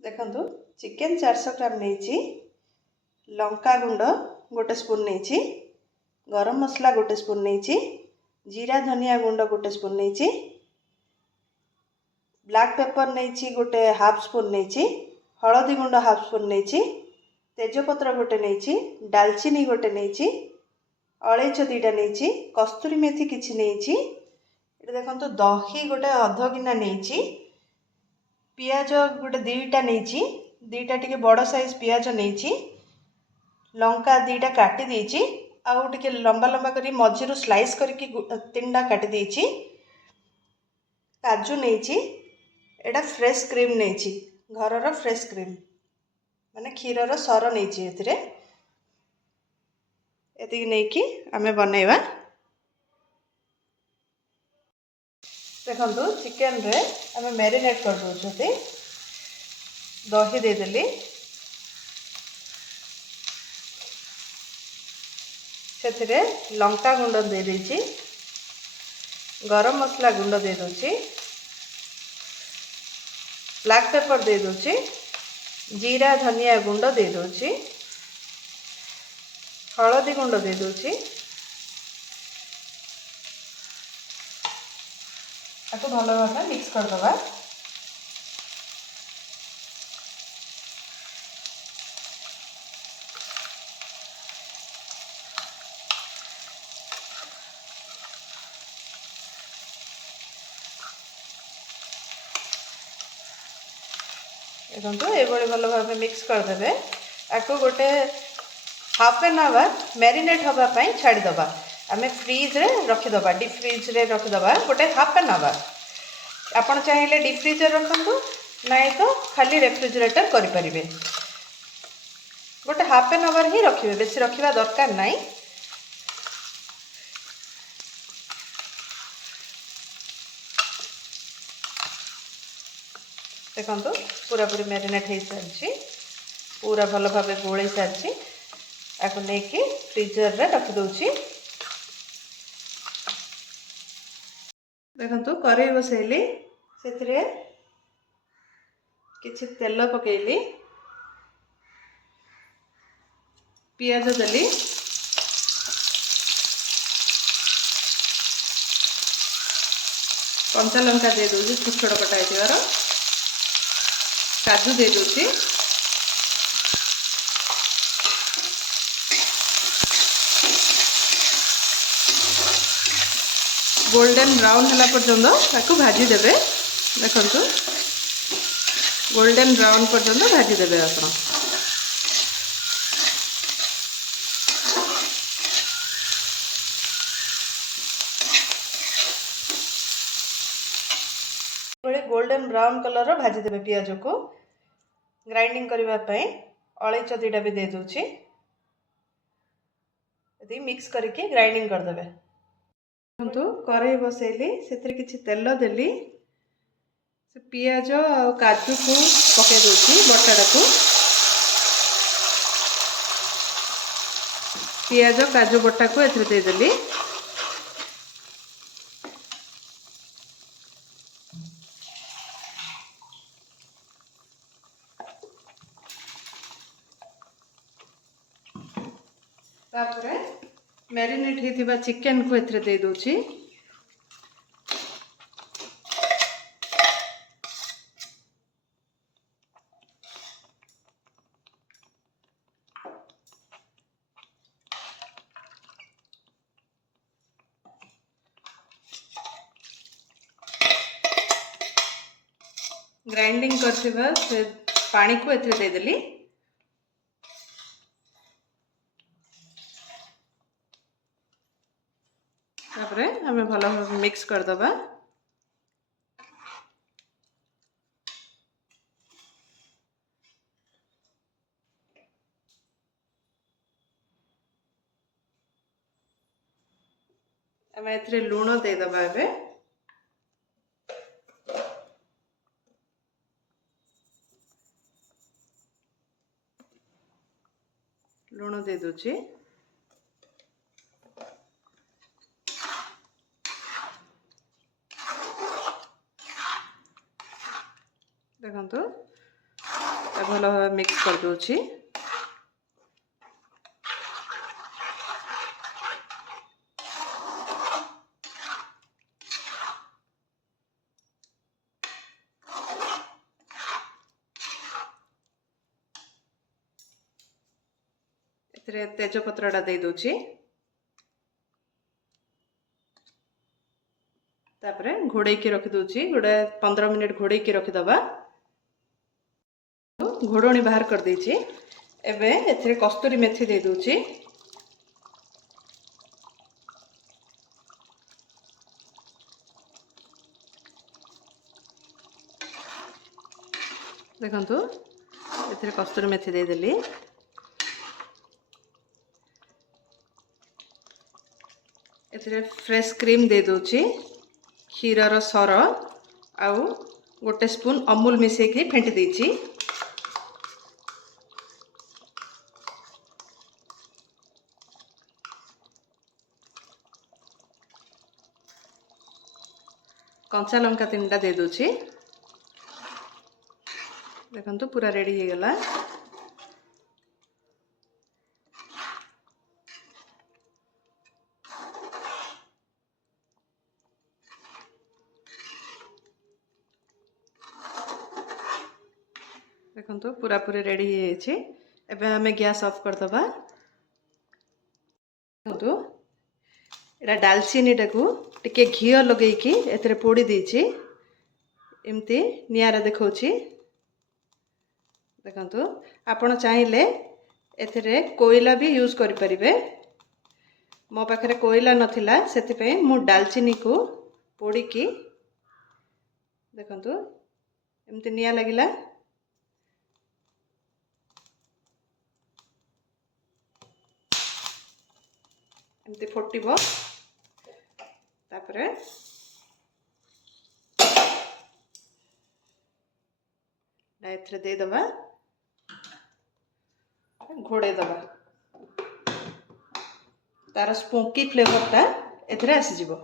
देखंतु चिकेन 400 ग्राम नहीं, लंका गुंड गोटे स्पून नहीं, गरम मसला गोटे स्पून नहीं, जीरा धनिया गुंड गोटे स्पून नहीं, ब्लैक पेपर नहीं गोटे हाफ स्पून नहीं, हलदी गुंड हाफ स्पून नहीं, तेजपत्र गोटे नहीं, डालचीनी गोटे नहीं, अलैच दीटा नहीं, कस्तूरी मेथी किसी नहीं। ये देखो दही गोटे अध गिना नहीं, पियाज गोटे दीटा नहीं, दीटा टी बड़ साइज पियाज नहीं, लंका दीटा काटी देछि आउ टिके लंबा लंबा करी मझिरु स्लाइस करके तीनटा काटी देछि, काजू नहीं, एटा फ्रेश क्रीम नहीं, घरर फ्रेश क्रीम माने क्षीरर सर नहीं, एतिक नहीं कि आमे बनैबा। देखो चिकेन रे आमे मैरिनेट कर दउछथि, दही दे देली, सेथिरे लंका गुंड दे देछि, गरम मसला गुंड दे दोछि, ब्लैक पेपर दे दोछि, जीरा धनिया गुंड दे दोछि, हलदी गुंड दे दोछि, आको भलो भाबे मिक्स कर दबा। देखो ये भल भाव मिक्स करदे, आपको गोटे हाफ एन आवर मैरिनेट होगापाई छाड़ीदबा, आम फ्रिज रे रखीदबा, डीप फ्रिज रे रखीदबा गोटे हाफ एन आवर। आपड़ चाहिए डीप फ्रिज रे रखु नाई तो खाली रेफ्रिजरेटर करें, गोटे हाफ एन आवर ही रखिए, बेसी रखा दरकार नाई। देखो पूरा पूरी मैरिनेट हो सारी, पूरा भल भाव गोल सारी, आपको लेकिन फ्रीजर रे रखी दउछि। देखो कढ़ई बसैली, से किछि तेल पकेली, पियाज देली, कंचा लंका दे दूसरी छोट छोट कटा है, काजू दे दूसरी, गोल्डन ब्राउन है पर्यंत भाजी देवे। देखो गोल्डन ब्राउन पर्यंत भाजी देवे आप। गोल्डन ब्राउन कलर भाजी देवे पियाज को। ग्राइंडिंग करने अलैच दीटा भी दे दूची, मिक्स करके ग्राइंडिंग करदे। कढ़ई बसैली, से किछि तेल देली, से पियाज और काजू को पके दूची, बटाटा को पियाज काजू बटा को एथरे दे देली, तापरे मैरिनेट होइथिबा चिकन को एथरे दे दोची, ग्राइंडिंग करथिबा से पानी को एथरे दे देली, तापरे हमें भल भाव मिक्स कर दबा। हमें एथरे लूण दे दबा, एबे लूण दे दोची, देखो मिक्स कर दूची। एथिरे तेजपत्रटा दे दूची। तापरे घोड़े की रखी दूची। गोटे 15 मिनिट घोड़े की रखी दबा। घोड़णी बाहर कर देची। एबे एथिरे कस्तूरी मेथी दे दूची। देखंतु एथिरे कस्तूरी मेथी दे देली। एथिरे फ्रेश क्रीम दे दूची। क्षीरर सर आउ गोटे स्पून अमूल मिसेकी फेंटी देची। कंचा लंका 3टा दे दूची। देखंतु पूरा रेडी हो गला। देखंतु पूरा पूरी रेडी हो जाइए। एबे हमें गैस ऑफ कर दबा। देखंतु एटा दालचीनी टाकू टिके घी लगे कि एथरे पोड़ी देची। एमती नियारा देखौची। देखंतु आपण चाहिले एथरे कोयला भी यूज करि परिबे। मो पाखरे कोयला नथिला सेति पे मु दालचीनी को पोड़ी की देखंतु एमती निया लागिला। एमती फुटिबो। तापरे एथरे दे दबा। घोड़े दबा। तार स्मोकी फ्लेवर टा एथरे आसी जिवो।